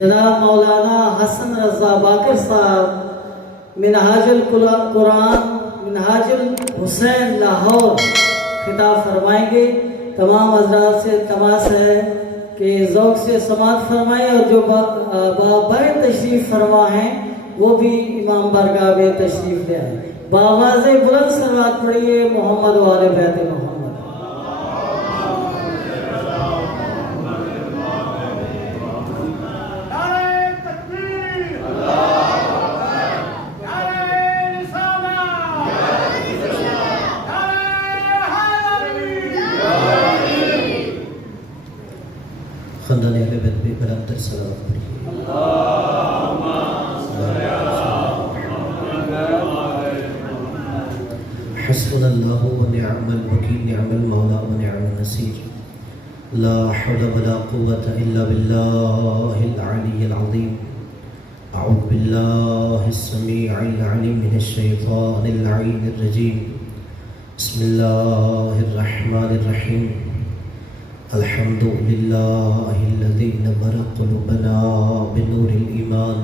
جناب مولانا حسن رضا باقر صاحب منہاج القرآن منہاج الحسین لاہور خطاب فرمائیں گے۔ تمام حضرات سے تماس ہے کہ ذوق سے سماعت فرمائیں، اور جو بابائے تشریف فرما ہیں وہ بھی امام بارگاہ میں تشریف لے آئیں۔ بآواز بلند صلوات پڑھیے محمد و آل بیت محمد۔ خاندان اہل بیت بھی برابر صلوات پڑھیے۔ حسبنا اللہ ونعم الوکیل، نعم المولا ونعم النصیر، لا حول ولا قوة الا باللہ العلی العظیم۔ اعوذ باللہ السمیع العلیم من الشیطان اللعین الرجیم، بسم اللہ الرحمن الرحیم۔ الحمد للہ الذی نور قلوبنا بنور الایمان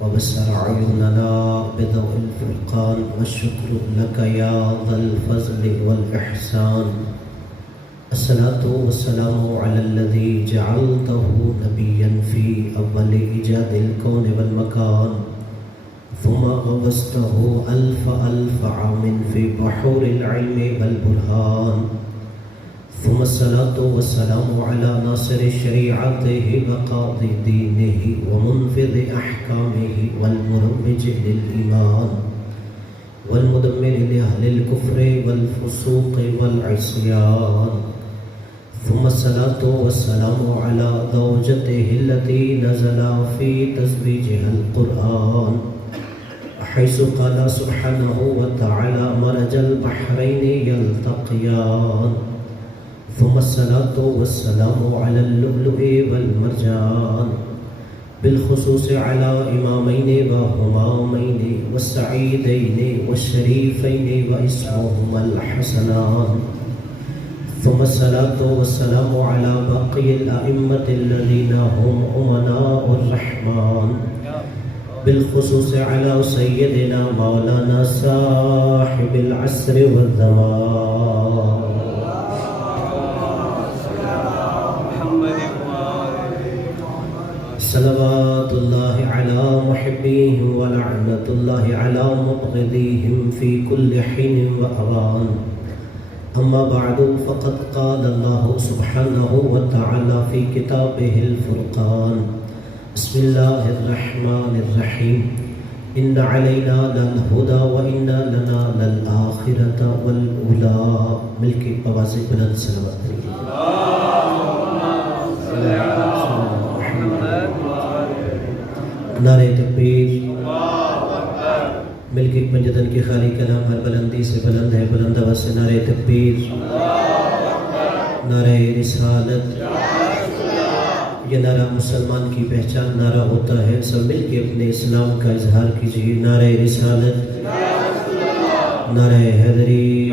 وبصر اعیننا بضوء الفرقان، والشکر لک یا ذا الفضل والاحسان۔ الصلاۃ والسلام علی الذی جعلتہ نبیا فی اول ایجاد الکون والمکان، ثم غوصتہ الف الف عام فی بحور العلم والبرہان، ثم الصلاة والسلام على ناصر شریعته وقاضی دینه ومنفذ احکامه والمروج للایمان والمدمر لأهل الكفر والفسوق والعصیان، ثم الصلاة والسلام على زوجته التي نزل في تزويجها القرآن، حيث قال سبحانه وتعالى مرج البحرين يلتقيان، ثم الصلاة والسلام على اللؤلؤ والمرجان، بالخصوص على إمامين وهمامين والسعيدين والشريفين واسمهما الحسنان، ثم الصلاة والسلام على باقي الأئمة الذين هم أمناء الرحمن، بالخصوص على سيدنا مولانا صاحب العصر والزمان، صلوات اللہ علی محبیہم ولعنت اللہ علی مبغضیہم فی کل حین وآوان۔ اما بعد فقد قال اللہ سبحانہ وتعالی فی کتابہ الفرقان، بسم اللہ الرحمن الرحیم، ان علینا للہدی وان لنا للآخرۃ والأولی۔ مل کے آواز بلند صلوات پڑھیے۔ نعرہ تکبیر۔ مل کے پنجتن کی خالی کلام ہر بلندی سے بلند ہے، بلند آواز سے نعرہ تکبیر، نعرہ رسالت۔ یہ نعرہ مسلمان کی پہچان نعرہ ہوتا ہے، سب مل کے اپنے اسلام کا اظہار کیجیے۔ نعرہ رسالت، نعرہ حیدری۔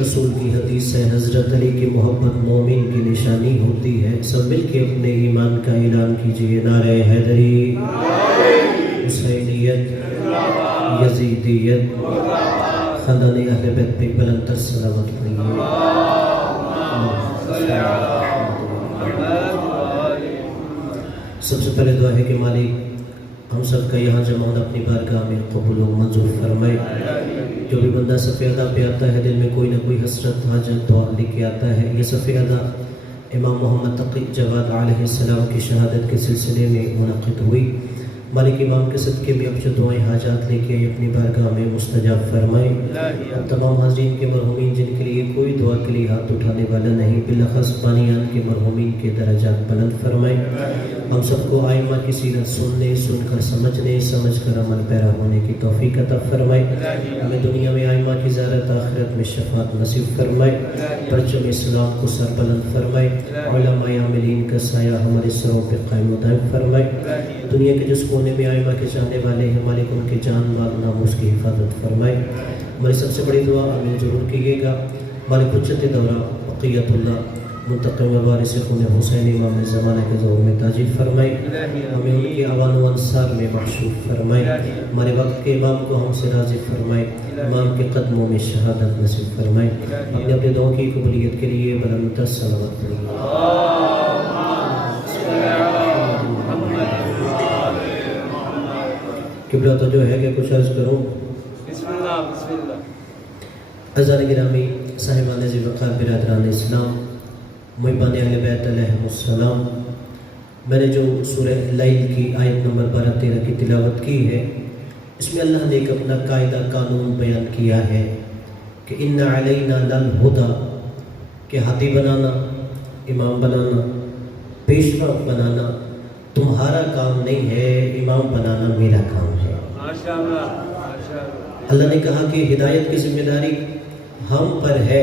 رسول کی حدیث ہے حضرت علی کی محبت مومن کی نشانی ہوتی ہے، سب مل کے اپنے ایمان کا اعلان کیجیے۔ نعرہ حیدری، حسینیت، یزیدیت۔ خاندان اہل بیت پہ بلند تر صلوات پڑھیے۔ سب سے پہلے دعا ہے کہ مالک ہم سب کا یہاں جمع ہونا اپنی بارگاہ میں قبول و منظور فرمائے۔ جو بھی بندہ صف ادا پہ آتا ہے دل میں کوئی نہ کوئی حسرت حاجت دعا لے کے آتا ہے۔ یہ صف ادا امام محمد تقی جواد علیہ السلام کی شہادت کے سلسلے میں منعقد ہوئی۔ مالک امام کے صدقے میں اب جو دعائیں حاجات لے کے اپنی بارگاہ میں مستجاب فرمائے۔ تمام حاضرین کے مرحومین جن کے لیے کوئی دعا کے لیے ہاتھ اٹھانے والا نہیں، بالاخص بانیان کے مرحومین کے درجات بلند فرمائے۔ ہم سب کو آئمہ کی سیرت سننے، سن کر سمجھنے، سمجھ کر عمل پیرا ہونے کی توفیق عطا فرمائے۔ ہمیں دنیا میں آئمہ کی زیارت، آخرت میں شفاعت نصیب فرمائے۔ پرچم اسلام کو سر بلند فرمائے۔ علماء عاملین کا سایہ ہمارے سروں پہ قائم و دائم فرمائے۔ دنیا کے جس کونے میں آئمہ کے چاہنے والے ہیں مالک ان کے جان مال ناموس کی حفاظت فرمائے۔ ہماری سب سے بڑی دعا آمین ضرور کیجیے گا۔ مالک حجت دورہ بقیت اللہ منتقم و وارث خون حسین امام زمانہ کے ظہور میں تاجیل فرمائے، ہمیں ان کے اوان و انصار میں محشور فرمائے، ہمارے وقت کے امام کو ہم سے راضی فرمائے، امام کے قدموں میں شہادت نصیب فرمائے، اپنے اپنے دعاؤں کی قبولیت کے لیے بلند تر صلوات پڑھیں۔ قبلہ تو جو ہے کہ کچھ عرض کروں۔ عزیزان گرامی، صاحبان ذی وقار، برادران اسلام، محبان اہل بیت علیہم السلام، میں نے جو سورہ لیل کی آیت نمبر 12-13 کی تلاوت کی ہے، اس میں اللہ نے ایک اپنا قاعدہ قانون بیان کیا ہے کہ ان علینا للہدی، کہ ہادی بنانا، امام بنانا، پیشوا بنانا تمہارا کام نہیں ہے، امام بنانا میرا کام ہے۔ اللہ نے کہا کہ ہدایت کی ذمہ داری ہم پر ہے،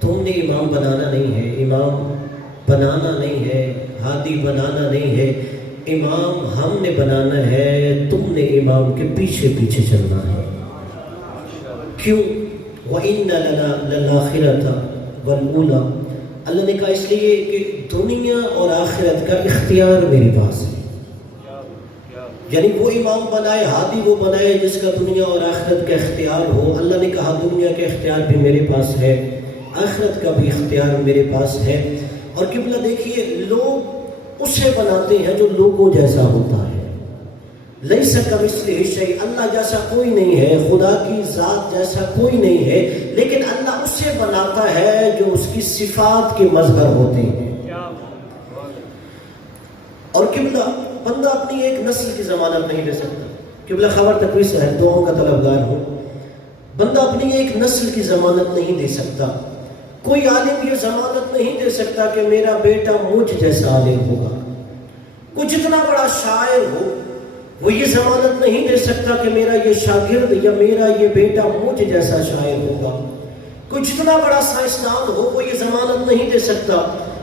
تم نے امام بنانا نہیں ہے، امام بنانا نہیں ہے، ہادی بنانا نہیں ہے، امام ہم نے بنانا ہے، تم نے امام کے پیچھے پیچھے چلنا ہے۔ کیوں؟ وَإِنَّ لَنَا لَلْآخِرَةَ وَالْأُولَى، اللہ نے کہا اس لیے کہ دنیا اور آخرت کا اختیار میرے پاس ہے، یعنی وہ امام بنائے، ہادی وہ بنائے جس کا دنیا اور آخرت کا اختیار ہو۔ اللہ نے کہا دنیا کا اختیار بھی میرے پاس ہے، آخرت کا بھی اختیار میرے پاس ہے۔ اور قبلہ دیکھیے، لوگ اسے بناتے ہیں جو لوگوں جیسا ہوتا ہے، لیس کمثلہ شیء، اللہ جیسا کوئی نہیں ہے، خدا کی ذات جیسا کوئی نہیں ہے، لیکن اللہ اسے بناتا ہے جو اس کی صفات کے مظہر ہوتے ہیں۔ اور قبلہ، بندہ اپنی ایک نسل کی ضمانت نہیں دے سکتا۔ قبلہ خبر تقوی سے ہے، دعاؤں کا طلبگار ہوں۔ بندہ اپنی ایک نسل کی ضمانت نہیں دے سکتا۔ کوئی عالم یہ ضمانت نہیں دے سکتا کہ میرا بیٹا مجھ جیسا عالم ہوگا۔ کوئی جتنا بڑا شاعر ہو وہ یہ ضمانت نہیں دے سکتا کہ میرا یہ شاگرد یا میرا یہ بیٹا مجھ جیسا شاعر ہوگا۔ کوئی جتنا بڑا سائنسدان ہو وہ یہ ضمانت نہیں دے سکتا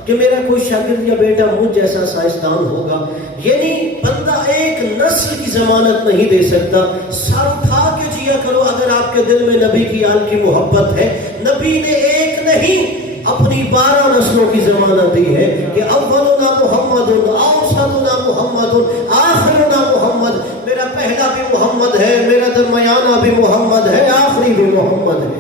کہ میرا کوئی شاگرد یا بیٹا مجھ جیسا سائنسدان ہوگا۔ یعنی بندہ ایک نسل کی ضمانت نہیں دے سکتا۔ سر اٹھا کے جیا کرو اگر آپ کے دل میں نبی کی آل کی محبت ہے۔ نبی نے ایک نہیں اپنی 12 نسلوں کی ضمانت دی ہے کہ اولنا محمد، اوسطنا محمد، آخرنا محمد، میرا پہلا بھی محمد ہے، میرا درمیانہ بھی محمد ہے، آخری بھی محمد ہے۔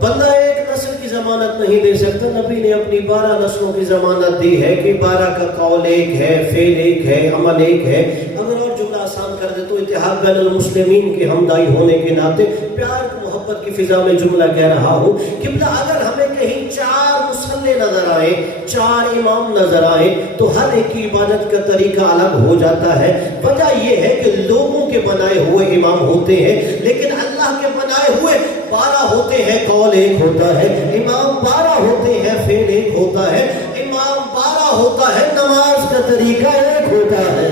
بندہ ایک نسل کی ضمانت نہیں دے سکتا۔ نبی نے اپنی 12 نسلوں کی ضمانت دی ہے کہ 12 کا قول ایک ہے، فعل ایک ہے، عمل ایک ہے۔ اگر اور جملہ آسان کر دے تو اتحاد بین المسلمین کے ہمدائی ہونے کے ناطے پیار محبت کی فضا میں جملہ کہہ رہا ہوں۔ قبلہ اگر ہمیں کہیں 4 مصلی نظر آئے، 4 امام نظر آئے تو ہر ایک کی عبادت کا طریقہ الگ ہو جاتا ہے۔ وجہ یہ ہے کہ لوگوں کے بنائے ہوئے امام ہوتے ہیں، لیکن اللہ کے بنائے ہوئے 12 ہوتے ہیں، قول ایک ہوتا ہے، امام 12 ہوتے ہیں، فعل ایک ہوتا ہے، امام 12 ہوتا ہے، نماز کا طریقہ ایک ہوتا ہے۔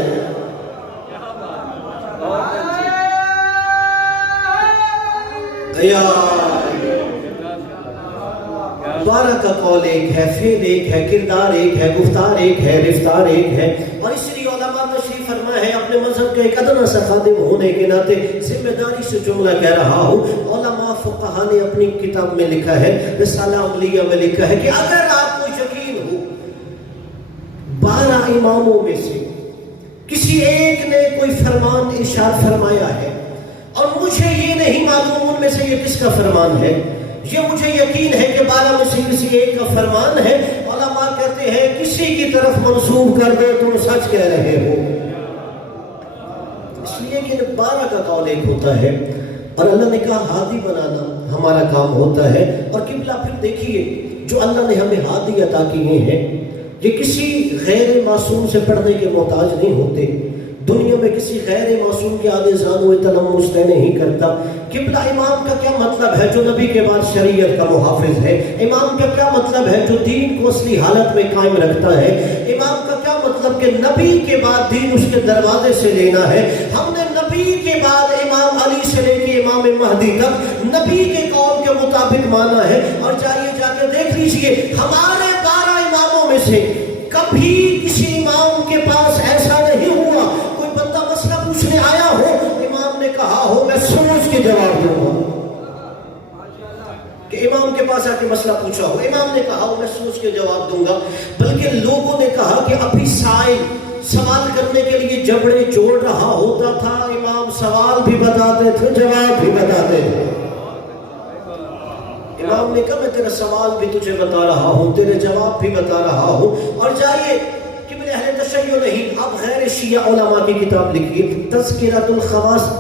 12 کا قول ایک ہے، فعل ایک ہے، کردار ایک ہے، گفتار ایک ہے، رفتار ایک ہے۔ اور اس لیے علماء تشریف فرما ہے، اپنے مذہب کے ایک ادنا سا خادم ہونے کے ناطے ذمہ داری سے جملہ کہہ رہا ہوں۔ علماء فقہا نے اپنی کتاب میں لکھا ہے، رسالہ عملیہ میں لکھا ہے کہ اگر آپ کو یقین ہو 12 اماموں میں سے کسی ایک نے کوئی فرمان ارشاد فرمایا ہے اور مجھے یہ نہیں معلوم ان میں سے یہ کس کا فرمان ہے، یہ مجھے یقین ہے کہ 12 میں سے کسی ایک کا فرمان ہے، علماء کہتے ہیں کسی کی طرف منسوب کر دو تم سچ کہہ رہے ہو۔ اس لیے کہ 12 کا قول ایک ہوتا ہے اور اللہ نے کہا ہادی بنانا ہمارا کام ہوتا ہے۔ اور قبلہ پھر دیکھیے، جو اللہ نے ہمیں ہادی عطا کیے ہیں یہ کسی غیر معصوم سے پڑھنے کے محتاج نہیں ہوتے۔ دنیا میں کسی غیر معصوم کے آدھے زانوے تلمس نہیں کرتا۔ قبلہ امام کا کیا مطلب ہے جو نبی کے بعد شریعت کا محافظ ہے؟ امام کا کیا مطلب ہے جو دین کو اصلی حالت میں قائم رکھتا ہے؟ امام کا کیا مطلب کہ نبی کے بعد دین اس کے دروازے سے لینا ہے؟ ہم نے نبی کے بعد امام علی سے لے کے امام مہدی تک نبی کے قول کے مطابق مانا ہے۔ اور جائیے جا کے دیکھ لیجئے ہمارے 12 اماموں میں سے کبھی کسی امام کے پاس ایسا نہیں ہوا کوئی بندہ مسئلہ پوچھنے آیا ہو، امام نے کہا ہو میں کہ امام کے پاس آ کے مسئلہ پوچھا ہو، امام نے کہا میں سوچ کے جواب دوں گا، بلکہ لوگوں نے کہا کہ ابھی سائل سوال کرنے کے لیے جبڑے جوڑ رہا ہوتا تھا، امام سوال بھی بتاتے تھے جواب بھی بتاتے تھے۔ امام نے کہا میں تیرا سوال بھی تجھے بتا رہا ہوں، تیرے جواب بھی بتا رہا ہوں، اور جائیے کہ میرے اہل تشیع نہیں، اب غیر شیعہ علماء کی کتاب لکھی تذکرۃ الخواص،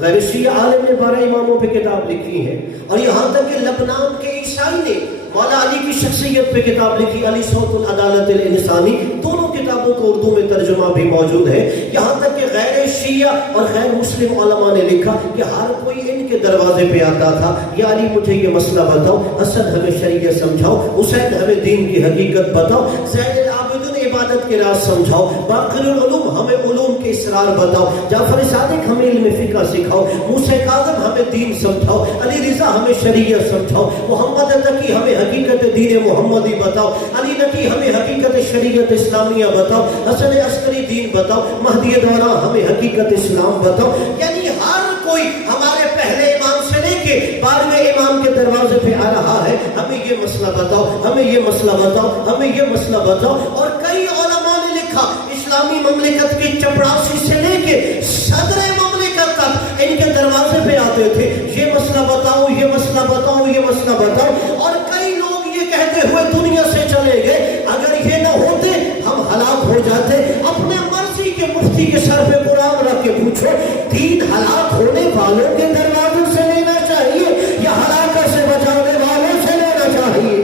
غیر شیعہ عالم نے 12 اماموں پہ کتاب لکھی ہے، اور یہاں تک کہ لبنان کے عیسائی نے مولا علی کی شخصیت پہ کتاب لکھی، علی صوت العدالت الانسانی، دونوں کتابوں کو اردو میں ترجمہ بھی موجود ہے۔ یہاں تک کہ غیر شیعہ اور غیر مسلم علماء نے لکھا کہ ہر کوئی ان کے دروازے پہ آتا تھا، یا علی مجھے یہ مسئلہ بتاؤ، حسن ہمیں شریعت سمجھاؤ، حسین ہمیں دین کی حقیقت بتاؤ، زین العابدین عبادت کے راز سمجھاؤ، باقر العلوم ہمیں علوم کے اسرار بتاؤ، جعفر صادق ہمیں علم فقہ سکھاؤ، موسیٰ کاظم ہمیں دین سمجھاؤ، علی رضا ہمیں شریعت سمجھاؤ، محمد تقی ہمیں حقیقت دین محمدی بتاؤ، علی نقی ہمیں حقیقت شریعت اسلامیہ بتاؤ، حسن عسکری دین بتاؤ، مہدی دوران ہمیں حقیقت اسلام بتاؤ۔ یعنی ہر کوئی ہمارے پہلے امام سے لے کے 12ویں امام کے دروازے پہ آ رہا ہے، ہمیں یہ مسئلہ بتاؤ، ہمیں یہ مسئلہ بتاؤ، ہمیں یہ مسئلہ بتاؤ۔ اور کئی علماء نے لکھا اسلامی مملکت کی چپڑاسی سے لے کے صدر مملکت تک ان کے دروازے پہ آتے تھے، یہ مسئلہ بتاؤ، یہ مسئلہ بتاؤ، یہ مسئلہ بتاؤ، اور کئی لوگ یہ کہتے ہوئے دنیا سے چلے گئے اگر یہ نہ ہوتے ہم ہلاک ہو جاتے۔ اپنے مرضی کے مفتی کے سر پہ قرآن رکھ کے پوچھو، دین ہلاک ہونے والوں کے دروازے سے لینا چاہیے یا ہلاکت سے بچانے والوں سے لینا چاہیے؟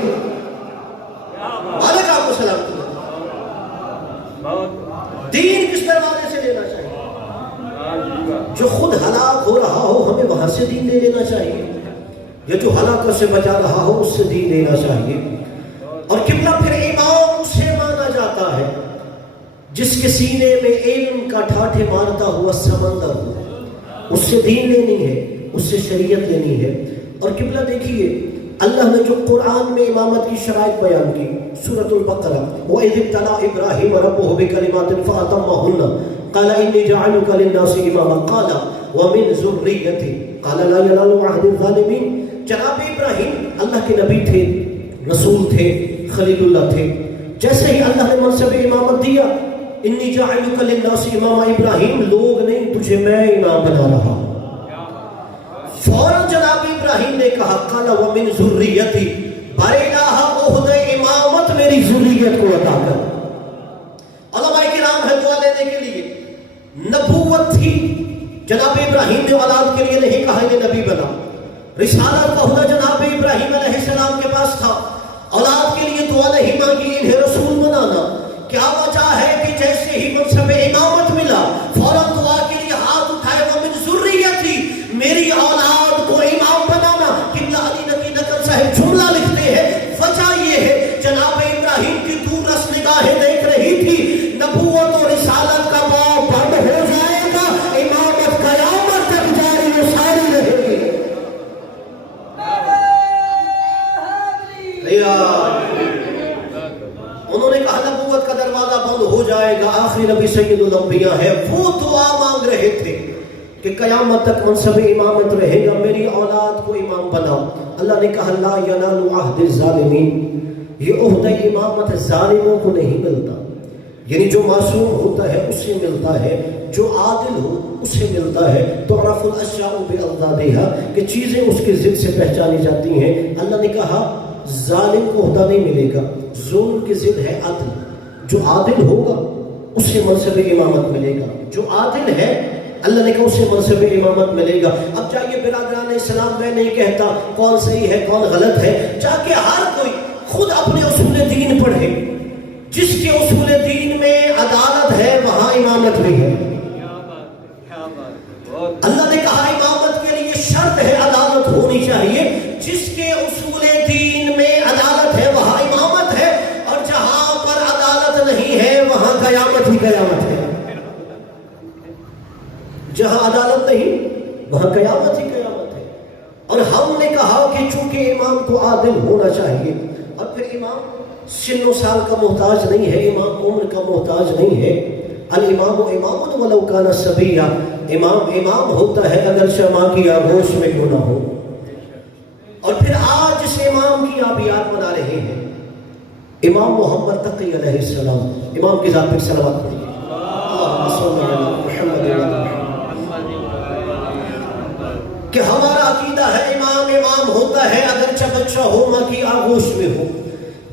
مالک آپ کو سلام کرتا، دین کس دروازے سے لینا چاہیے؟ جو خود ہلاک ہو رہا ہو ہمیں وہاں سے دین لے لینا چاہیے، یا جو ہلاکت سے بچا رہا ہو اس سے دین لینا چاہیے۔ اور قبلہ پھر امام اسے مانا جاتا ہے جس کے سینے میں علم کا ٹھاٹھے مارتا ہوا سمندر ہو، اس سے دین لینی ہے، اس سے شریعت لینی ہے۔ اور قبلہ دیکھیے اللہ نے جو قرآن میں امامت کی شرائط بیان کی، سورۃ البقرہ، وَإِذِ ابْتَلَىٰ إِبْرَاهِيمَ رَبُّهُ بِكَلِمَاتٍ فَأَتَمَّهُنَّ قَالَ إِنِّي جَاعِلُكَ لِلنَّاسِ إِمَامًا قَالَ وَمِنْ ذُرِّيَّتِي قَالَ لَا يَنَالُ عَهْدِ الظَّالِمِينَ۔ جناب ابراہیم اللہ کے نبی تھے، رسول تھے، خلیل اللہ تھے۔ جیسے ہی اللہ نے منصب امامت دیا، انی جاعلک للناس امام، ابراہیم لوگ نہیں تجھے میں امام بنا رہا ہوں۔ فوراً جناب ابراہیم نے کہا قال ومن ذریتی، بر الہ عہد امامت میری ذریت کو عطا کر۔ علماء کرام ہے دعا لینے کے لیے، نبوت تھی، جناب ابراہیم نے اولاد کے لیے نہیں کہا انہیں نبی بنا، رسالت کا عہدہ جناب ابراہیم علیہ السلام کے پاس تھا، اولاد کے لیے دعا نہیں مانگی انہیں رسول بنانا۔ کیا وجہ ہے کہ جیسے ہی منصب امامت ملا فوراً دعا کے لیے ہاتھ اٹھائے ومن ذریتی، میری اولاد کو امام بنانا۔ قبلہ علی نقی نقل صاحب جملہ لکھتے ہیں، وجہ یہ ہے جناب ابراہیم کی دور رس نگاہیں دیکھ رہی تھی نبوت اور رسالت کا باب بند ہو جائے گا، امامت قیامت تک جاری و ساری رہے گی۔ انہوں نے کہا نبوت کا دروازہ بند ہو جائے گا، آخری نبی سید الانبیاء ہے، وہ دعا مانگ رہے تھے کہ قیامت تک منصب امامت رہے گا، میری اولاد کو امام بناؤ۔ اللہ نے کہا لا ینال عہد الظالمین، یہ عہدہ امامت ظالموں کو نہیں ملتا، یعنی جو معصوم ہوتا ہے اسے ملتا ہے، جو عادل ہو اسے ملتا ہے۔ تعرف الاشیاء باضدادھا، کہ چیزیں اس کے ضد سے پہچانی جاتی ہیں۔ اللہ نے کہا ظالم کو عہدہ نہیں ملے گا، ظلم کی ضد ہے عدل، جو عادل ہوگا اسے منصب امامت ملے گا، جو عادل ہے اللہ نے کہا اسے منصب امامت ملے گا۔ اب جائیے برادران اسلام، میں نہیں کہتا کون صحیح ہے کون غلط ہے، جا کے ہر کوئی خود اپنے اصول دین پڑھے، جس کے اصول دین میں عدالت ہے وہاں امامت بھی ہے۔ اللہ نے کہا امامت کے لیے شرط ہے عدالت ہونی چاہیے، جس کے اصول دین میں عدالت ہے وہاں امامت ہے، اور جہاں پر عدالت نہیں ہے وہاں قیامت ہی قیامت ہے۔ جہاں عدالت نہیں وہاں قیامت ہی قیامت ہے۔ اور ہم نے کہا کہ چونکہ امام کو عادل ہونا چاہیے، اور پھر امام سن و سال کا محتاج نہیں ہے، امام عمر کا محتاج نہیں ہے۔ الامام امام ولو کان صبیا، امام ہوتا ہے اگرچہ ماں کی آغوش میں کیوں نہ ہو۔ اور پھر آج اس امام کی آپ یاد منا رہے ہیں، امام محمد تقی علیہ السلام، امام کی ذات پر صلوات پڑھیے۔ اللہم صلی علی محمد و علی کہ ہمارا عقیدہ ہے امام امام ہوتا ہے اگرچہ بچہ ہو، ماں کی آغوش میں ہو۔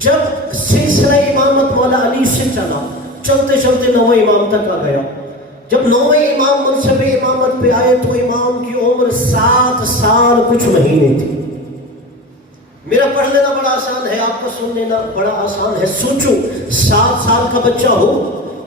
جب سلسلہ امامت مولا علی سے چلا، چلتے چلتے 9ویں امام تک آ گیا۔ جب 9ویں امام منصب امامت پہ آئے تو امام کی عمر 7 سال کچھ مہینے تھی۔ میرا پڑھ لینا بڑا آسان ہے، آپ کا سن لینا بڑا آسان ہے۔ سوچو 7 سال کا بچہ ہو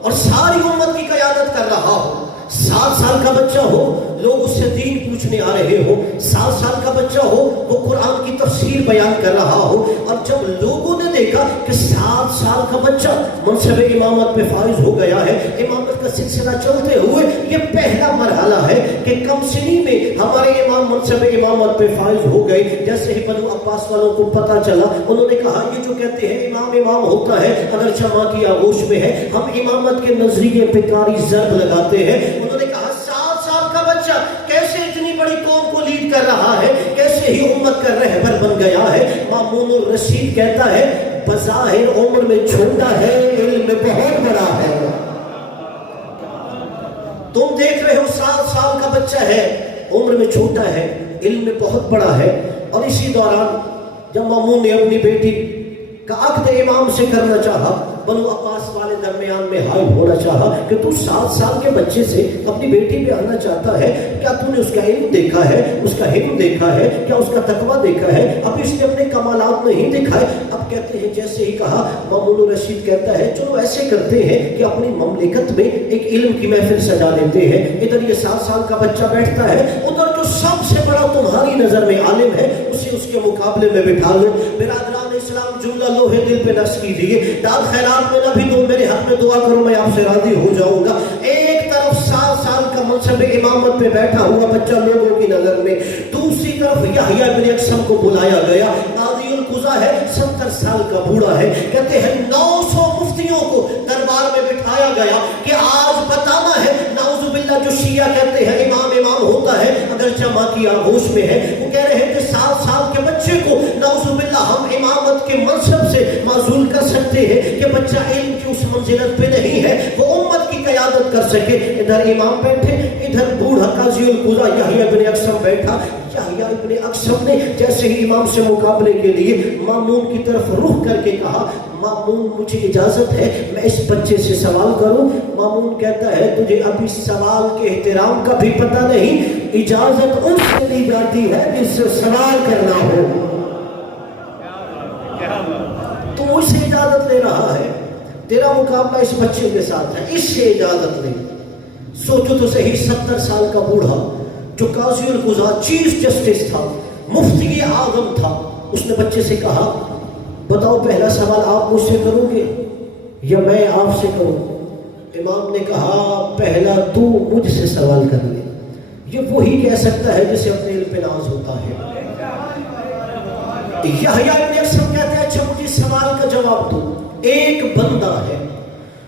اور ساری امت کی قیادت کر رہا ہو، 7 سال کا بچہ ہو لوگ اس سے دین پوچھنے آ رہے ہو، 7 سال کا بچہ ہو وہ قرآن کی تفسیر بیان کر رہا ہو، اور جب لوگوں نے دیکھا کہ 7 سال کا بچہ منصب امامت پہ فائز ہو گیا ہے، امامت کا سلسلہ چلتے ہوئے یہ پہلا مرحلہ ہے کہ کم سنی میں ہمارے امام منصب امامت پہ فائز ہو گئے۔ جیسے ہی بنو عباس والوں کو پتہ چلا، انہوں نے کہا یہ جو کہتے ہیں امام امام ہوتا ہے اگرچہ ماں کی آغوش میں ہے، ہم امامت کے نظریے پہ کاری ضرب لگاتے ہیں۔ انہوں نے کہا 7 سال کا بچہ کیسے اتنی بڑی قوم کو لیڈ کر رہا ہے، کیسے ہی امت کا رہبر بن گیا ہے۔ مامون الرشید کہتا ہے بظاہر عمر میں چھوٹا ہے، علم میں بہت بڑا ہے۔ تم دیکھ رہے ہو 7 سال کا بچہ ہے، عمر میں چھوٹا ہے، علم میں بہت بڑا ہے۔ اور اسی دوران جب مامون نے اپنی بیٹی کا عقد امام سے کرنا چاہا، بنو عباس والے درمیان میں حائل ہونا چاہا کہ تو 7 سال کے بچے سے اپنی بیٹی پہ آنا چاہتا ہے، کیا تو نے اس کا علم دیکھا ہے، اس کا حکم دیکھا ہے، کیا اس کا تقویٰ دیکھا ہے؟ اب اس نے اپنے کمالات نہیں دکھائے۔ اب کہتے ہیں جیسے ہی کہا، مامون الرشید کہتا ہے چلو ایسے کرتے ہیں کہ اپنی مملکت میں ایک علم کی محفل سجا لیتے ہیں، ادھر یہ 7 سال کا بچہ بیٹھتا ہے، ادھر جو سب سے بڑا تمہاری نظر میں عالم ہے اسے اس کے مقابلے میں بٹھا لو۔ برادران اسلام جملہ لوہے دل پہ نصب کیجیے، داد خیرات میں نہ بھی دو، میرے حق میں دعا کرو میں آپ سے راضی ہو جاؤں گا۔ ایک طرف 7 سال کا منصب امامت پہ بیٹھا ہوا بچہ لوگوں کی نظر میں، دوسری طرف یحییٰ ابن اقسم کو بلایا گیا، قاضی القضا ہے، 70 سال کا بوڑھا ہے۔ کہتے ہیں 900 مفتیوں کو دربار میں بٹھایا گیا کہ آج بتانا ہے، نعوذ باللہ جو شیعہ کہتے ہیں امام امام ہوتا ہے اگرچہ ماں کی آغوش میں ہے، وہ کہہ رہے ہیں کہ 7 سال کے بچے کو نعوذ باللہ ہم امامت کے منصب سے معزول کر سکتے ہیں کہ بچہ علم کی اس منزلت پہ نہیں ہے وہ امت کی قیادت کر سکے۔ ادھر امام بیٹھے، ادھر بوڑھا قاضی القضا یحییٰ ابن اقسم بیٹھا۔ یحییٰ ابن اقسم نے جیسے ہی امام سے مقابلے کے لیے مامون کی طرف رخ کر کے کہا، مامون مجھے اجازت ہے میں اس بچے سے سوال کروں؟ مامون کہتا ہے تجھے ابھی سوال کے احترام کا بھی پتہ نہیں، اجازت ان سے دی جاتی ہے جس سے سوال کرنا ہو۔ تو مجھ سے اجازت لے رہا ہے، تیرا مقابلہ اس بچے کے ساتھ ہے، اس سے اجازت لے۔ سوچو تو صحیح، 70 سال کا بوڑھا جو قاضی القضا چیف جسٹس تھا، مفتی اعظم تھا، اس نے بچے سے کہا بتاؤ پہلا سوال آپ مجھ سے کرو گے یا میں آپ سے کروں؟ امام نے کہا پہلا تو مجھ سے سوال کر لے۔ یہ وہی کہہ سکتا ہے جسے اپنے علم پہ ناز ہوتا ہے۔ یحییٰ ابن اقسم کہتے ہیں اچھا مجھے سوال کا جواب دو، ایک بندہ ہے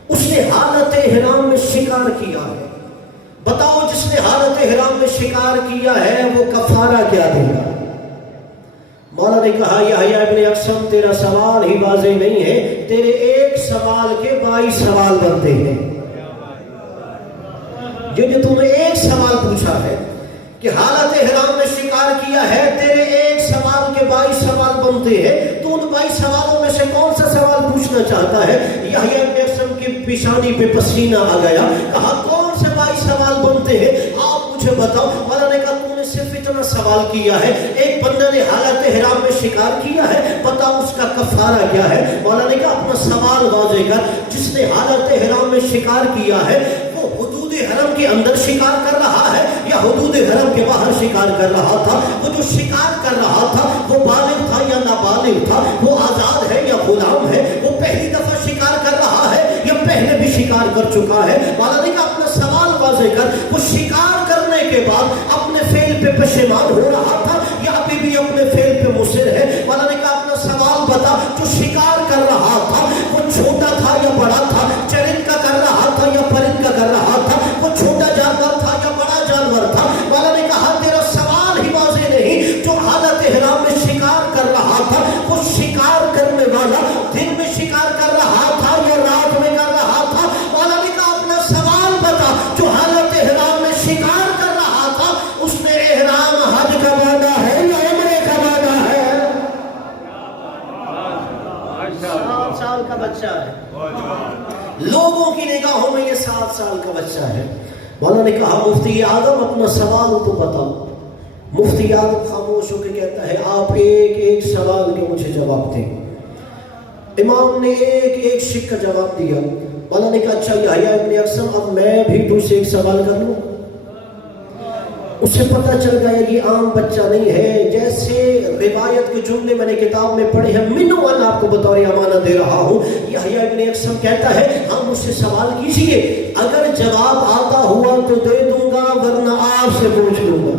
اس نے حالت احرام میں شکار کیا ہے، بتاؤ جس نے حالت احرام میں شکار کیا ہے وہ کفارہ کیا دے گا؟ مولا نے کہا یحییٰ ابن اقسم تیرا سوال ہی واضح نہیں ہے، تیرے ایک سوال کے 22 سوال بنتے ہیں۔ جو تم نے ایک سوال پوچھا ہے کہ حالت احرام میں شکار کیا ہے، تیرے ایک سوال کے 22 سوال بنتے ہیں، تو ان 22 سوالوں میں سے کون سا سوال پوچھنا چاہتا ہے؟ یحییٰ ابن اقسم کی پیشانی پہ پسینہ آ گیا، کہا کون سے 22 سوال بنتے ہیں آپ مجھے بتاؤ۔ مولا نے کہا تو نے صرف اتنا سوال کیا ہے، ایک بندہ نے حالت احرام میں شکار کیا ہے، بتاؤ اس کا کفارہ کیا ہے؟ مولا نے کہا اپنا سوال واضح کر، جس نے حالت احرام میں شکار کیا ہے وہ حدود حرم کے اندر شکار کر رہا ہے یا حدود حرم کے باہر شکار کر رہا تھا؟ وہ جو شکار کر رہا تھا وہ بالغ تھا یا نابالغ تھا؟ وہ آزاد ہے یا غلام ہے؟ وہ پہلی دفعہ شکار کر رہا ہے یا پہلے بھی شکار کر چکا ہے؟ مولا نے کہا اپنا سوال واضح کر، وہ شکار کرنے کے بعد اپنے فعل پہ پشیمان ہو رہا تھا یا ابھی بھی اپنے فعل پہ مصر ہے؟ مولا نے کہا اپنا سوال بتا، جو شکار کر رہا تھا وہ چھوٹا تھا یا بڑا تھا؟ چرند کا کر رہا تھا یا پرند کا کر رہا تھا؟ وہ چھوٹا جانور تھا یا بڑا جانور تھا؟ مولا نے کہا تیرا سوال ہی واضح نہیں، جو حالت احرام میں شکار کر رہا تھا وہ شکار کرنے والا دن میں شکار کر رہا تھا یا رات میں کر رہا تھا؟ مولا نے کہا اپنا سوال بتا. جو حالت احرام میں شکار کر رہا تھا اس نے احرام حج کا باندھا ہے یا عمرے کا باندھا ہے؟ 7 سال کا بچہ ہے. لوگوں کی نگاہوں میں یہ 7 سال کا بچہ ہے. مولا نے کہا مفتی اعظم اپنا سوال تو بتاؤ. مفتی اعظم خاموش ہو کے کہتا ہے آپ ایک ایک سوال کے مجھے جواب دیں. امام نے ایک ایک شک کا جواب دیا. مولا نے کہا اچھا یحییٰ ابن اقسم اب میں بھی تجھ سے ایک سوال کر لوں. اسے پتہ چل گیا یہ عام بچہ نہیں ہے. جیسے روایت کے جملے میں نے کتاب میں پڑھے ہیں منوان آپ کو بطور امانت دے رہا ہوں. یحییٰ ابن اقسم کہتا ہے ہم مجھ سے سوال کیجئے, اگر جواب آتا ہوا تو دے دوں گا ورنہ آپ سے پوچھ لوں گا.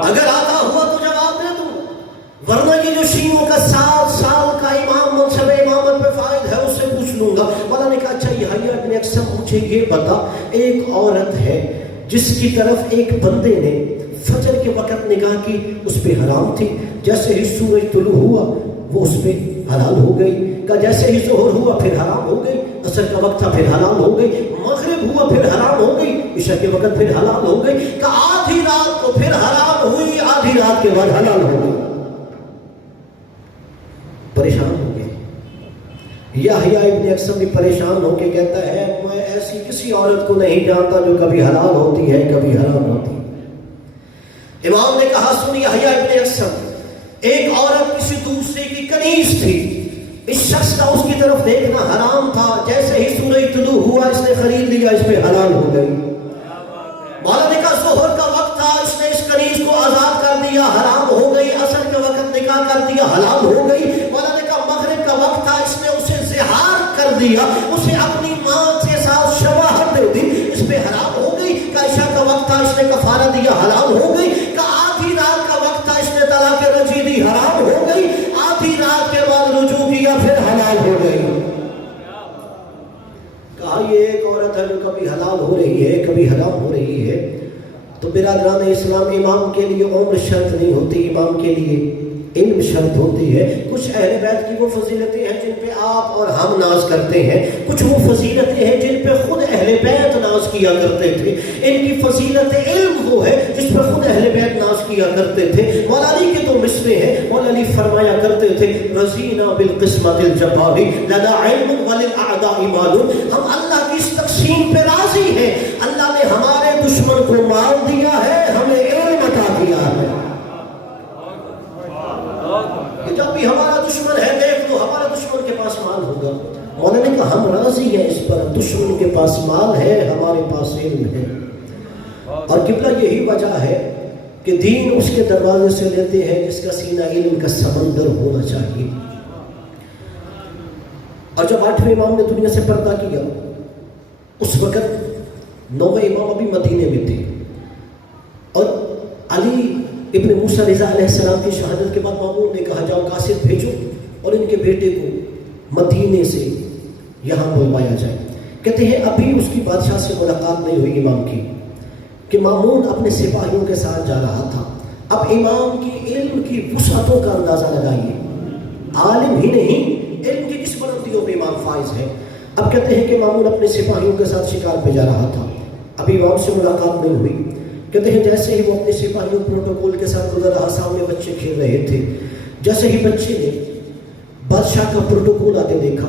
اگر آتا ہوا تو جواب دے دوں, ورنہ یہ جو شیعوں کا 7 سال کا امام منصب امامت پہ فائد ہے اس سے پوچھ لوں گا. مولا نے کہا اچھا یحییٰ ابن اقسم مجھے یہ بتا, ایک عورت ہے جس کی طرف ایک بندے نے فجر کے وقت نگاہ کی, اس پہ حرام تھی. جیسے ہی سورج طلوع ہوا وہ اس پہ حلال ہو گئی. کہ جیسے ہی ظہر ہوا پھر حرام ہو گئی. عصر کا وقت تھا پھر حلال ہو گئی. مغرب ہوا پھر حرام ہو گئی. عشاء کے وقت پھر حلال ہو گئی. کہ آدھی رات کو پھر حرام ہوئی, آدھی رات کے بعد حلال ہو گئی. پریشان ہو گئے. یحییٰ ابن اقسم بھی پریشان ہو کے کہتا ہے میں ایسی کسی عورت کو نہیں جانتا جو کبھی حلال ہوتی ہے کبھی حرام ہوتی ہے. امام نے کہا سن یحییٰ ابن اقسم, ایک عورت کسی دوسرے کی کنیز تھی. اس شخص کا اس کی طرف دیکھنا حرام تھا. جیسے ہی سورج طلوع ہوا اس نے خرید لیا, اس پہ حلال ہو گئی. مولا نے کہا ظہر کا وقت تھا, اس نے اس کنیز کو آزاد کر دیا, حرام ہو گئی. عصر کے وقت نکاح کر دیا, حلال ہو گئی. مولا نے کہا مغرب کا وقت تھا, اس نے اسے زہار کر دیا, اسے اپنی ماں کے ساتھ شواہد دے دی, اس پہ حرام ہو گئی. کہ عشاء کا وقت تھا, اس نے کفارہ دیا, حلال ہو گئی. کہ آدھی رات کا وقت تھا, اس نے طلاق رجعی دی, حرام ہو گئی. آدھی رات کے بعد رجوع کیا پھر حلال ہو گئی. کہا یہ ایک عورت ہے جو کبھی حلال ہو رہی ہے کبھی حرام ہو رہی ہے. تو برادران اسلام, امام کے لیے عمر شرط نہیں ہوتی, امام کے لیے علم شرط ہوتی ہے. کچھ اہل بیت کی وہ فضیلتیں ہیں جن پہ آپ اور ہم ناز کرتے ہیں, کچھ وہ فضیلتیں ہیں جن پہ خود اہل بیت ناز کیا کرتے تھے. ان کی فضیلت علم وہ ہے جس پہ خود اہل بیت ناز کیا کرتے تھے. مولا علی کے تو مصرے ہیں. مولا علی فرمایا کرتے تھے رضینا بالقسمت الجبار لنا علم وللاعداء مال. ہم اللہ کی اس تقسیم پہ راضی ہیں. اللہ نے ہمارے دشمن کو مال دیا ہے, ہمیں علم عطا کیا ہے. جب بھی ہمارا دشمن ہے دیکھ لو ہمارا دشمن کے پاس مال ہوگا. مولا نے کہا ہم راضی ہیں اس پر, دشمن کے پاس مال ہے, ہمارے پاس علم ہے. اور قبلہ یہی وجہ ہے کہ دین اس کے دروازے سے لیتے ہیں جس کا سینہ علم کا سمندر ہونا چاہیے. اور جب 8ویں امام نے دنیا سے پردہ کیا اس وقت 9ویں امام ابھی مدینے میں تھے. اور علی ابن موسیٰ رضا علیہ السلام کی شہادت کے بعد مامون نے کہا جاؤ قاصد بھیجو اور ان کے بیٹے کو مدینے سے یہاں بلوایا جائے. کہتے ہیں ابھی اس کی بادشاہ سے ملاقات نہیں ہوئی امام کی کہ مامون اپنے سپاہیوں کے ساتھ جا رہا تھا. اب امام کی علم کی وسعتوں کا اندازہ لگائیے, عالم ہی نہیں علم کی کس بلندیوں پہ امام فائز ہے. اب کہتے ہیں کہ مامون اپنے سپاہیوں کے ساتھ شکار پہ جا رہا تھا, ابھی امام سے ملاقات نہیں ہوئی. کہتے ہیں جیسے ہی وہ اپنے سپاہیوں پروٹوکول کے ساتھ گزر رہا, سامنے بچے کھیل رہے تھے. جیسے ہی بچے نے بادشاہ کا پروٹوکول آتے دیکھا,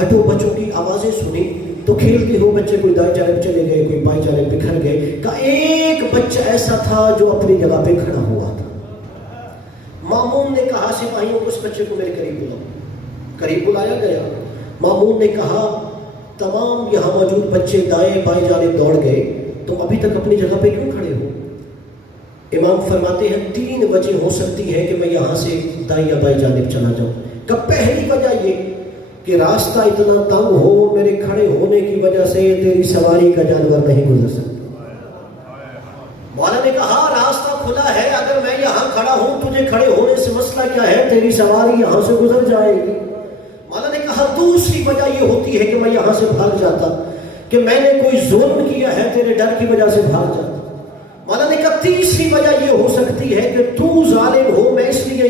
ہٹو بچوں کی آوازیں سنی تو کھیلتے ہو بچے کوئی دائیں جانب چلے گئے, کوئی بائیں جانب بکھر گئے. کہ ایک بچہ ایسا تھا جو اپنی جگہ پہ کھڑا ہوا تھا. مامون نے کہا سپاہیوں کو اس بچے کو میرے قریب بلاؤ. قریب بلایا گیا. مامون نے کہا تمام یہاں موجود بچے دائیں بائیں جانب دوڑ گئے, تم ابھی تک اپنی جگہ پہ کیوں کھڑے ہو؟ امام فرماتے ہیں 3 وجہ ہو سکتی ہے کہ میں یہاں سے دائیں یا بائیں جانب چلا جاؤں. کہ پہلی وجہ یہ کہ راستہ اتنا تنگ ہو, میرے کھڑے ہونے کی وجہ سے تیری سواری کا جانور نہیں گزر سکتا. مولا نے کہا راستہ کھلا ہے, اگر میں یہاں کھڑا ہوں تجھے کھڑے ہونے سے مسئلہ کیا ہے, تیری سواری یہاں سے گزر جائے گی. مولا نے کہا دوسری وجہ یہ ہوتی ہے کہ میں یہاں سے بھاگ جاتا, کہ میں نے کوئی ظلم کیا ہے تیرے ڈر کی وجہ سے بھاگ جاتا. مولا نے کہا تیسری وجہ یہ ہو سکتی ہے کہ تو ظالم ہو, میں اس لیے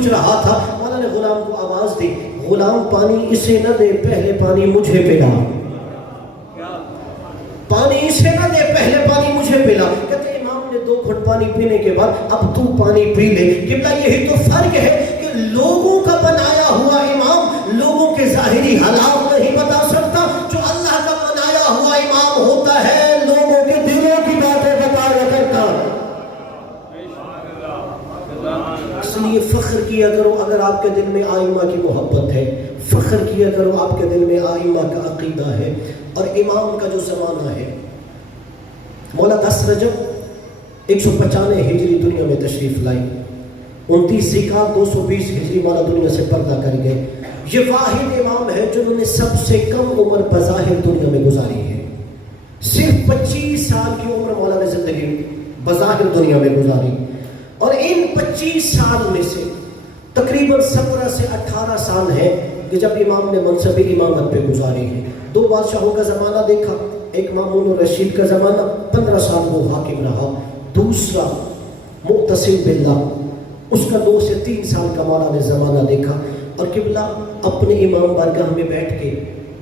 کچھ رہا تھا، مولا نے غلام کو آواز دی، غلام پانی اسے نہ دے، پہلے پانی مجھے پلا، پانی اسے نہ دے، پہلے پانی مجھے پلا۔ کہتے امام نے 2 گھٹ پانی پینے کے بعد اب تو پانی پی لے۔ قبلہ یہی تو فرق ہے کہ لوگوں کا بنایا ہوا امام لوگوں کے ظاہری حالات نہیں بتا سکتا، جو اللہ کا بنایا ہوا امام ہوتا ہے لوگوں کے دلوں کی باتیں بتایا کرتا۔ اس لیے فخر کیا کرو اگر آپ کے دل میں آئمہ کی محبت ہے، فخر کیا کرو آپ کے دل میں آئمہ کا عقیدہ ہے اور امام کا جو زمانہ ہے۔ مولا 10 رجب 195 ہجری دنیا میں تشریف لائی، 29 ذیقعدہ 220 ہجری مولا دنیا سے پردہ کر گئے۔ یہ واحد امام ہے جنہوں نے سب سے کم عمر بظاہر دنیا میں گزاری ہے، صرف 25 سال کی عمر مولا نے زندگی بظاہر دنیا میں گزاری، اور ان 25 سال میں سے تقریباً 17 سے 18 سال ہے کہ جب امام نے منصب امامت پہ گزاری ہے۔ 2 بادشاہوں کا زمانہ دیکھا، ایک مامون الرشید کا زمانہ 15 سال وہ حاکم رہا، دوسرا معتصم باللہ اس کا 2 سے 3 سال کا مولا نے زمانہ دیکھا۔ اور قبلہ اپنے امام بارگاہ میں بیٹھ کے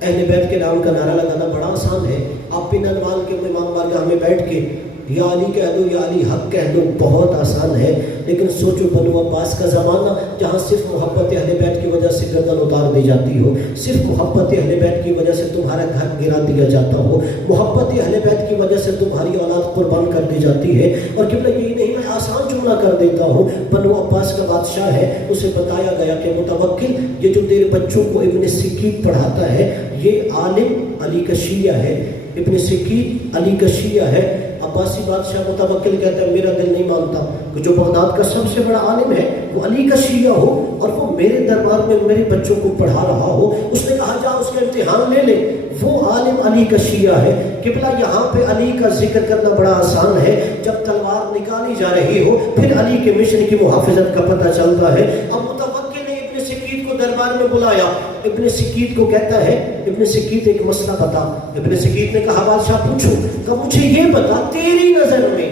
اہل بیت کے نام کا نعرہ لگانا بڑا آسان ہے، آپ بن انوال کے امام بارگاہ میں بیٹھ کے یا علی کہہ دو یا علی حق کہہ دو، بہت آسان ہے، لیکن سوچو بنو عباس کا زمانہ جہاں صرف محبت اہل بیت کی وجہ سے گردن اتار دی جاتی ہو، صرف محبت اہل بیت کی وجہ سے تمہارا گھر گرا دیا جاتا ہو، محبت اہل بیت کی وجہ سے تمہاری اولاد قربان کر دی جاتی ہے۔ اور قبلہ یہی نہیں، میں آسان جملہ کر دیتا ہوں، بنو عباس کا بادشاہ ہے، اسے بتایا گیا کہ متوکل یہ جو تیرے بچوں کو ابن سکیت پڑھاتا ہے یہ عالم علی کا شیعہ ہے، ابن سکیت علی کا شیعہ ہے۔ عباسی بادشاہ متوکل کہتا ہے میرا دل نہیں مانتا کہ جو بغداد کا سب سے بڑا عالم ہے وہ علی کا شیعہ ہو اور وہ میرے دربار میں میرے بچوں کو پڑھا رہا ہو۔ اس نے کہا جا اس کا امتحان لے لے، وہ عالم علی کا شیعہ ہے۔ قبلہ یہاں پہ علی کا ذکر کرنا بڑا آسان ہے، جب تلوار نکالی جا رہی ہو پھر علی کے مشن کی محافظت کا پتہ چلتا ہے۔ اب متوکل نے ابن سکیت کو دربار میں بلایا، ابن سکیت کو کہتا ہے ابن سکیت ایک مسئلہ بتا۔ ابن سکیت نے کہا بادشاہ پوچھو، کہ مجھے یہ بتا تیری نظر میں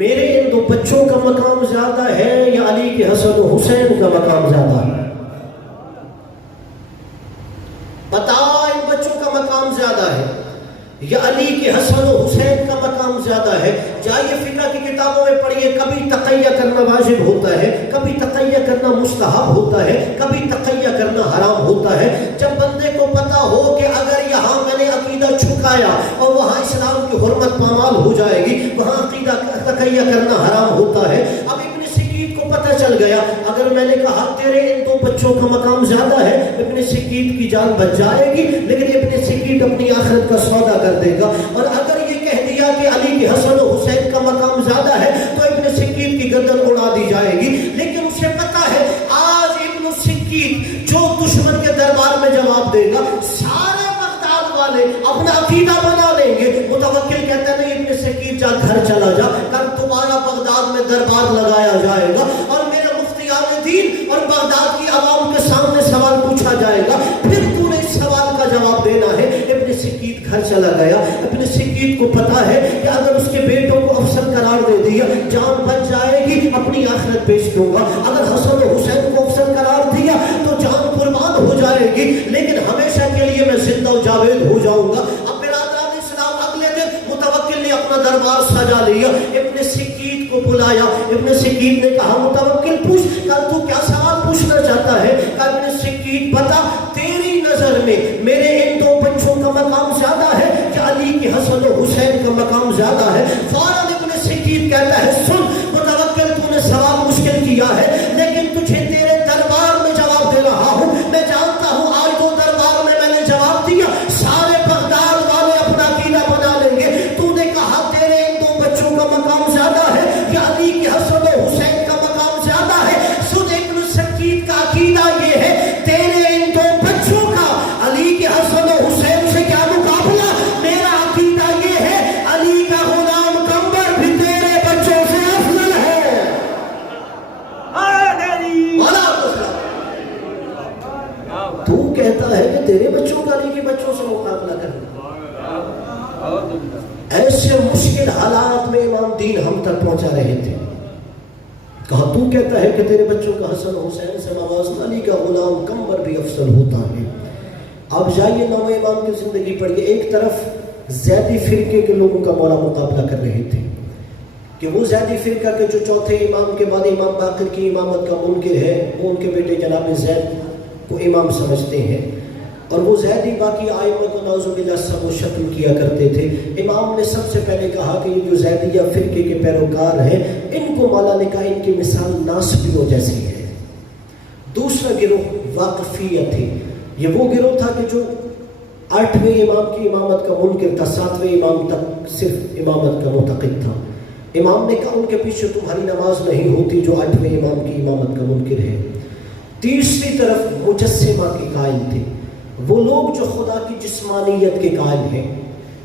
میرے ان 2 بچوں کا مقام زیادہ ہے یا علی کے حسن و حسین کا مقام زیادہ ہے؟ بتا ان بچوں کا مقام زیادہ ہے یا علی کے حسن و حسین کا مقام زیادہ ہے؟ جائیے فقہ کی کتابوں میں پڑھیے، کبھی تقیہ کرنا واجب ہوتا ہے، کبھی تقیہ کرنا مستحب ہوتا ہے، کبھی تقیہ کرنا حرام ہوتا ہے۔ جب بندے کو پتا ہو کہ اگر یہاں میں نے عقیدہ چھکایا اور وہاں اسلام کی حرمت پامال ہو جائے گی، وہاں عقیدہ تقیہ کرنا حرام ہوتا ہے۔ اب ابن سکیت کو پتہ چل گیا اگر میں نے کہا تیرے ان 2 بچوں کا مقام زیادہ ہے، ابن سکیت کی جان بچ جائے گی، لیکن ابن سکیت اپنی آخرت کا سودا کر دے گا۔ اور اگر یہ کہہ دیا کہ علی کے حسن و حسین کا مقام زیادہ ہے تو ابن سکیت کی گردن اڑا دی جائے گی۔ لیکن اسے پتا ہے آج ابن سکیت جو دشمن کے دربار میں جواب دے گا سارے بغداد والے اپنا عقیدہ بنا لیں گے۔ متوکل کہتا ہے نہیں ابن سکیت جا گھر چلا جا، کل تمہارا بغداد میں دربار لگایا جائے گا اور میرے مفتیان دین اور بغداد کی عوام کے سامنے سوال پوچھا جائے گا، پھر تو نے اس سوال کا جواب دینا ہے۔ ابن سکیت گھر چلا گیا۔ ابن سکیت کو پتا ہے کہ اگر اس کے بیٹوں کو افسر قرار دے دیا جان بچ جائے گی، اپنی آخرت پیش دوں گا۔ اگر حسن و حسین کو افسر قرار دیا تو جان قربان ہو جائے گی، لیکن ہمیشہ کے لیے میں زندہ و جاوید ہو جاؤں گا۔ اب برادران اسلام اگلے دن متوکل نے اپنا دربار سجا لیا، ابن سکیت کو بلایا۔ ابن سکیت نے کہا متوکل پوچھ، کل تو کیا سوال پوچھنا چاہتا ہے؟ کہا ابن سکیت بتا تیری نظر میں میرے ان 2 بچوں کا مقام زیادہ ہے کہ علی کے حسن و حسین کا مقام زیادہ ہے؟ فوراً ابن سکیت کہتا ہے سن متوکل تو نے سوال مشکل کیا ہے، لیکن تجھے تیرے دربار میں جواب دے رہا ہوں۔ میں جانتا ہوں آج 2 دربار میں میں نے جواب دیا، سارے بغداد والے اپنا عقیدہ بنا لیں گے۔ تو نے کہا تیرے ان 2 بچوں کا مقام زیادہ ہے کہ علی کے حسن و حسین کا مقام زیادہ ہے؟ سن ابن سکیت کا عقیدہ یہ ہے تیرے ان 2 بچوں کا علی کے حسن و حسین سے کیا مقابلہ؟ میرا عقیدہ یہ ہے علی کا غلام کمبر بھی تیرے بچوں سے افضل ہے۔ تو کہتا ہے کہ تیرے بچوں کا علی کے بچوں سے مقابلہ کرنا۔ ایسے مشکل حالات میں امام دین ہم تک پہنچا رہے تھے۔ کہا تو کہتا ہے کہ تیرے بچوں کا حسن حسین سے موازنہ، علی کا غلام کمبر بھی افضل ہوتا ہے۔ آپ جائیے نامہ امام کی زندگی پڑھیے، ایک طرف زیدی فرقے کے لوگوں کا مولا مقابلہ کر رہے تھے کہ وہ زیدی فرقہ کے جو چوتھے امام کے بعد امام باقر کی امامت کا منکر ہے، وہ ان کے بیٹے جناب زید کو امام سمجھتے ہیں، اور وہ زیدی باقی آئمہ کو نعوذ باللہ سب و شتم کیا کرتے تھے۔ امام نے سب سے پہلے کہا کہ یہ جو زیدیہ فرقے کے پیروکار ہیں، ان کو مولا نے کہا ان کی مثال ناصبیوں جیسی ہے۔ دوسرا گروہ واقفیہ تھی، یہ وہ گروہ تھا کہ جو 8ویں امام کی امامت کا منکر تھا، 7ویں امام تک صرف امامت کا معتقد تھا۔ امام نے کہا ان کے پیچھے تمہاری نماز نہیں ہوتی جو 8ویں امام کی امامت کا منکر ہے۔ تیسری طرف مجسمہ کے قائل تھے، وہ لوگ جو خدا کی جسمانیت کے قائل ہیں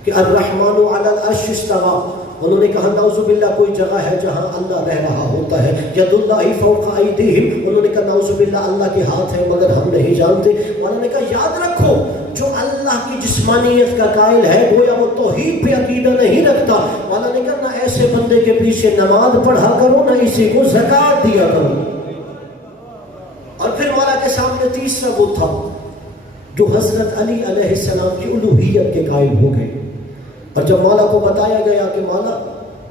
کہ الرحمن علی العرش استویٰ، انہوں نے کہا نعوذ باللہ کوئی جگہ ہے جہاں اللہ رہ رہا ہوتا ہے، ید اللہ فوق ایدیہم، انہوں نے کہا نعوذ باللہ اللہ کے ہاتھ ہیں مگر ہم نہیں جانتے۔ انہوں نے کہا یاد رکھو جو اللہ کی جسمانیت کا قائل ہے گویا وہ توحید پہ عقیدہ نہیں رکھتا۔ مولا نے کہا نہ ایسے بندے کے پیچھے نماز پڑھا کرو، نہ اسی کو زکوٰۃ دیا کرو۔ اور پھر مولا کے سامنے تیسرا وہ تھا جو حضرت علی علیہ السلام کی الوہیت کے قائل ہو گئے، اور جب مولا کو بتایا گیا کہ مولا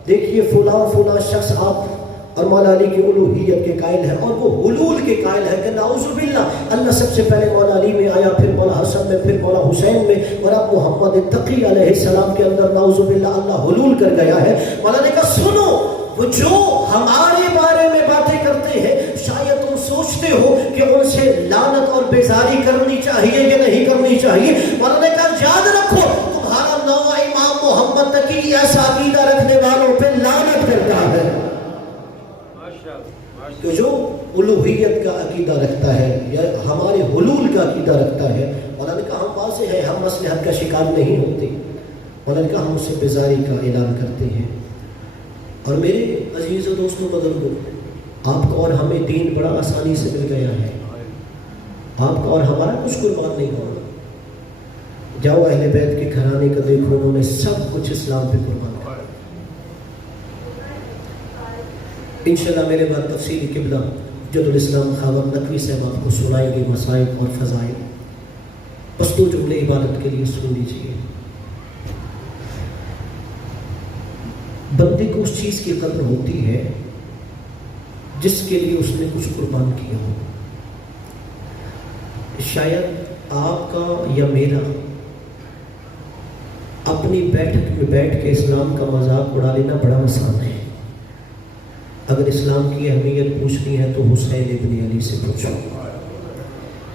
دیکھیے فلاں فلاں شخص آپ اور مولا علی کی الوہیت کے قائل ہے اور وہ حلول کے قائل ہے کہ نعوذ باللہ اللہ سب سے پہلے مولا علی میں آیا، پھر مولا حسن میں، پھر مولا حسین میں، اور اب محمد تقی علیہ السلام کے اندر نعوذ باللہ اللہ حلول کر گیا ہے۔ مولا نے کہا سنو، وہ جو ہمارے بارے میں باتیں کرتے ہیں شاید تم سوچتے ہو کہ ان سے لعنت اور بیزاری کرنی چاہیے یا نہیں کرنی چاہیے۔ مولا نے کہا یاد رکھو تمہارا نواں امام محمد تقی ایسا عقیدہ رکھنے والوں پہ لعنت کرتا ہے کہ جو الوہیت کا عقیدہ رکھتا ہے یا ہمارے حلول کا عقیدہ رکھتا ہے۔ مولا نے کہا ہم واضح ہے، ہم مصلحت کا شکار نہیں ہوتے۔ مولا نے کہا ہم اس سے بیزاری کا اعلان کرتے ہیں۔ اور میرے عزیز و دوستوں بزرگوں، آپ کو اور ہمیں دین بڑا آسانی سے مل گیا ہے، آپ کا اور ہمارا کچھ قربان نہیں ہونا۔ جاؤ اہل بیت کے گھرانے کا دیکھو، انہوں نے سب کچھ اسلام پہ قربان کیا۔ انشاءاللہ میرے بعد تفصیلی قبلہ جد الاسلام خاوند نقوی صاحب آپ کو سنائیں گے مسائل اور فضائل، بس دو جملے عبادت کے لیے سن لیجیے۔ بندے کو اس چیز کی قدر ہوتی ہے جس کے لیے اس نے کچھ قربان کیا ہو۔ شاید آپ کا یا میرا اپنی بیٹھک میں بیٹھ کے اسلام کا مذاق اڑا لینا بڑا آسان ہے۔ اگر اسلام کی اہمیت پوچھنی ہے تو حسین ابن علی سے پوچھو،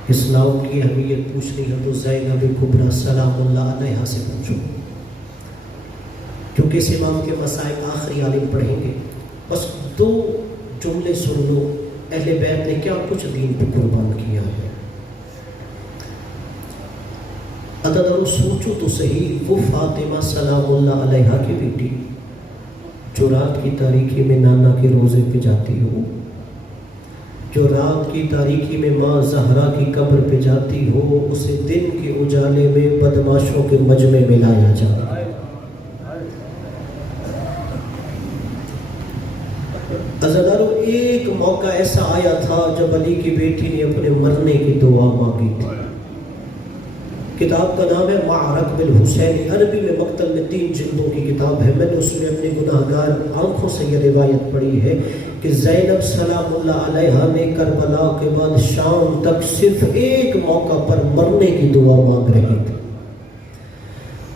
اسلام کی اہمیت پوچھنی ہے تو زینب کبریٰ سلام اللہ علیہا سے پوچھو، کیونکہ اس امام کے مسائل آخری عالم پڑھیں گے۔ بس دو جملے سن لو، اہل بیت نے کیا کچھ دین پہ قربان کیا ہے۔ عدد سوچو تو صحیح، وہ فاطمہ سلام اللہ علیہا کی بیٹی جو رات کی تاریکی میں نانا کے روزے پہ جاتی ہو، جو رات کی تاریکی میں ماں زہرا کی قبر پہ جاتی ہو، اسے دن کے اجالے میں بدماشوں کے مجمع میں لایا جاتا ہے۔ عزادارو ایک موقع ایسا آیا تھا جب علی کی بیٹی نے اپنے مرنے کی دعا مانگی تھی۔ کتاب کا نام ہے معرک بالحسین، عربی میں مقتل میں 3 جلدوں کی کتاب ہے۔ میں نے اس میں اپنی گناہگار آنکھوں سے یہ روایت پڑھی ہے کہ زینب سلام اللہ علیہا نے کربلا کے بعد شام تک صرف ایک موقع پر مرنے کی دعا مانگ رہی تھی۔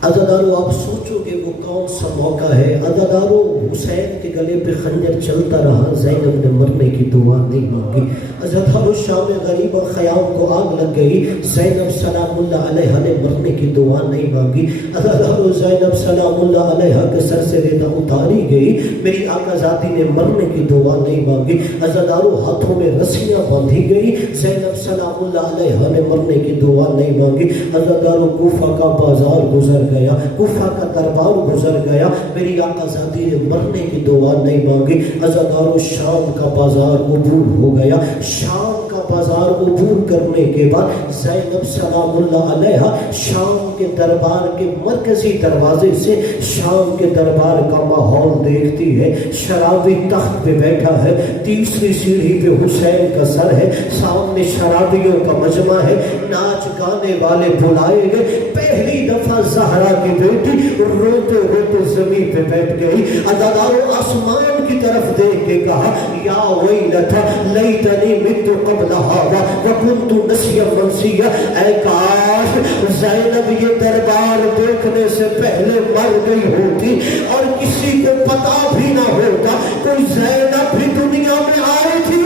عزادارو آپ سوچو گے وہ کون سا موقع ہے؟ عزادارو حسین کے گلے پہ خنجر چلتا رہا، زینب نے مرنے کی دعا نہیں مانگی۔ عزادارو شام غریبہ خیام کو آگ لگ گئی، زینب سلام اللہ علیہا نے مرنے کی دعا نہیں مانگی۔ عزادارو زینب سلام اللہ علیہا کے سر سے ریتا اتاری گئی، میری آقا ذاتی نے مرنے کی دعا نہیں مانگی۔ عزادارو ہاتھوں میں رسیاں باندھی گئی، زینب سلام اللہ علیہا نے مرنے کی دعا نہیں مانگی۔ عزادارو کوفہ کا بازار گزر گیا، کوفہ کا دربار گزر گیا، میری آقا ذاتی نے مرنے کی دعا نہیں مانگی۔ عزادارو شام کا بازار عبور ہو گیا، شام کا بازار عبور کرنے کے بعد زینب سلام اللہ علیہا شام کے دربار کے مرکزی دروازے سے شام کے دربار کا ماحول دیکھتی ہے. شرابی تخت پہ بیٹھا ہے, تیسری سیڑھی پہ حسین کا سر ہے, سامنے شرابیوں کا مجمع ہے, ناچ گانے والے بلائے گئے. پہلی دفعہ زہرا کی بیٹی روتے روتے زمین پہ بیٹھ گئی. عزادارو آسمان کی طرف دیکھ کے کہا یا ویلتا لیتنی مت قبل ھذا وکنت نسیا منسیا, اے کاش زینب یہ دربار دیکھنے سے پہلے مر گئی ہوتی اور کسی کو پتا بھی نہ ہوتا کوئی زینب بھی دنیا میں آئی تھی.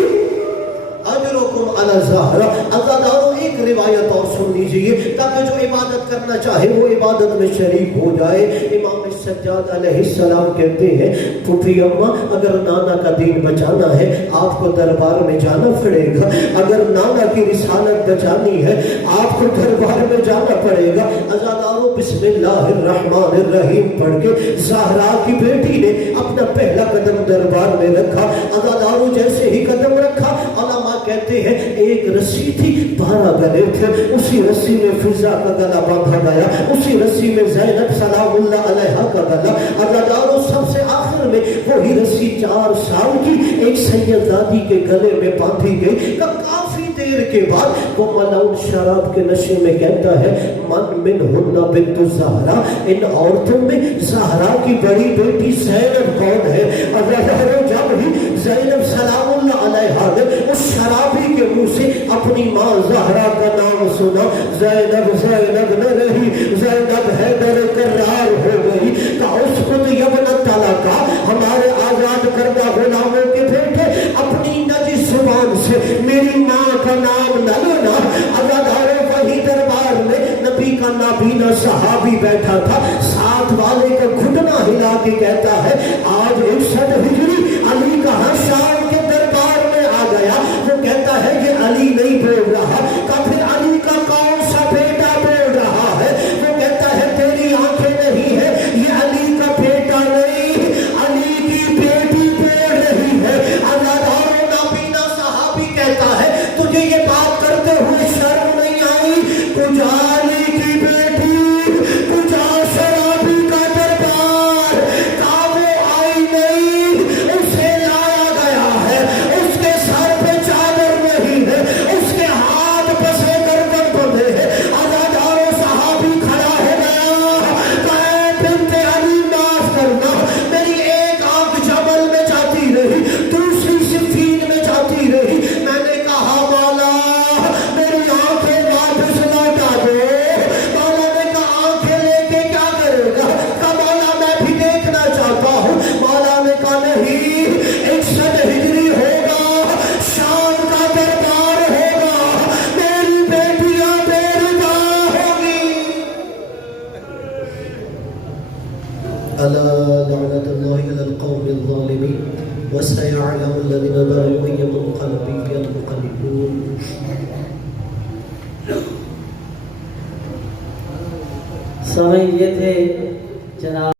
اجرکم علی زہرا. عزادارو ایک روایت اور سن لیجئے تاکہ جو عبادت کرنا چاہے وہ عبادت میں شریک ہو جائے. امام سجاد علیہ السلام کہتے ہیں پھوپھی اماں اگر نانا کا دین بچانا ہے آپ کو دربار میں جانا پڑے گا, اگر نانا کی رسالت بچانی ہے آپ کو دربار میں جانا پڑے گا. عزادارو بسم اللہ الرحمن الرحیم پڑھ کے زہرا کی بیٹی نے اپنا پہلا قدم دربار میں رکھا. عزادارو جیسے ہی قدم رکھا, علماء کہتے ہیں ایک رسی تھی, 12 گلے تھے, اسی رسی میں فضا کا گلا باندھا گیا, اسی رسی میں زینب سلام اللہ علیہا کا گلا. عزادارو سب سے آخر میں وہی رسی 4 سال کی ایک سیدادی کے گلے میں باندھی گئی. کافی دیر کے بعد وہ ملعون شراب کے نشے میں کہتا ہے من منہن بنت زہرا, ان عورتوں میں زہرا کی بڑی بیٹی زینب کون ہے؟ عزادارو جب ہی زینب سلام اللہ علیہا نے اس شرابی کے منہ سے اپنی ماں زہرا کا نام سنا, زینب زینب نہ رہی, زینب حیدر کرار ہو گئی. کہ اس خود یبن طلقہ, ہمارے آزاد کردہ غلاموں کے بیٹے اپنی نجس زبان سے میری ماں کا نام نہ لینا. عزادارو وہی دربار میں نبی کا نابینا صحابی بیٹھا تھا, ساتھ والے کا گھٹنا ہلا کے کہتا ہے آج 61 ہجری علی کہاں شام کے دربار میں آ گیا. وہ کہتا ہے یہ علی نہیں بول رہا. کہ پھر علی کا کون سا بیٹا بول رہا ہے؟ وہ کہتا ہے تیری آنکھیں نہیں ہے, یہ علی کا بیٹا نہیں, علی کی بیٹی بول رہی ہے. عزادارو نابینا صحابی کہتا ہے تجھے یہ بات کرتے ہوئے شرم نہیں آئی؟ کچھ علی کی بیٹی, کچھ شرابی کا دربار, کعبے آئی نہیں, اسے لایا گیا ہے, اس کے سر پہ چادر نہیں ہے, اس کے ہاتھ پسے گردن بندھے ہیں. عزادارو صحابی کھڑا ہو گیا, کہے بنت علی معاف کرنا, میری ایک آنکھ جبل میں جاتی رہی, دوسری صفین میں جاتی رہی. میں نے کہا مولا میری آنکھیں واپس لوٹا دو. مولا نے کہا آنکھیں لے کے کیا کرے گا؟ کہا مولا میں بھی دیکھنا چاہتا ہوں. مولا نے کہا نہیں, 61 ہجری ہوگا, شام کا دربار ہوگا, میری بیٹیاں بیرگاہ ہوگی. الا لعنت اللہ علی القوم الظالمین وسيعلم الذين ظلموا أي منقلب ينقلبون. سمجھ یہ تھے جناب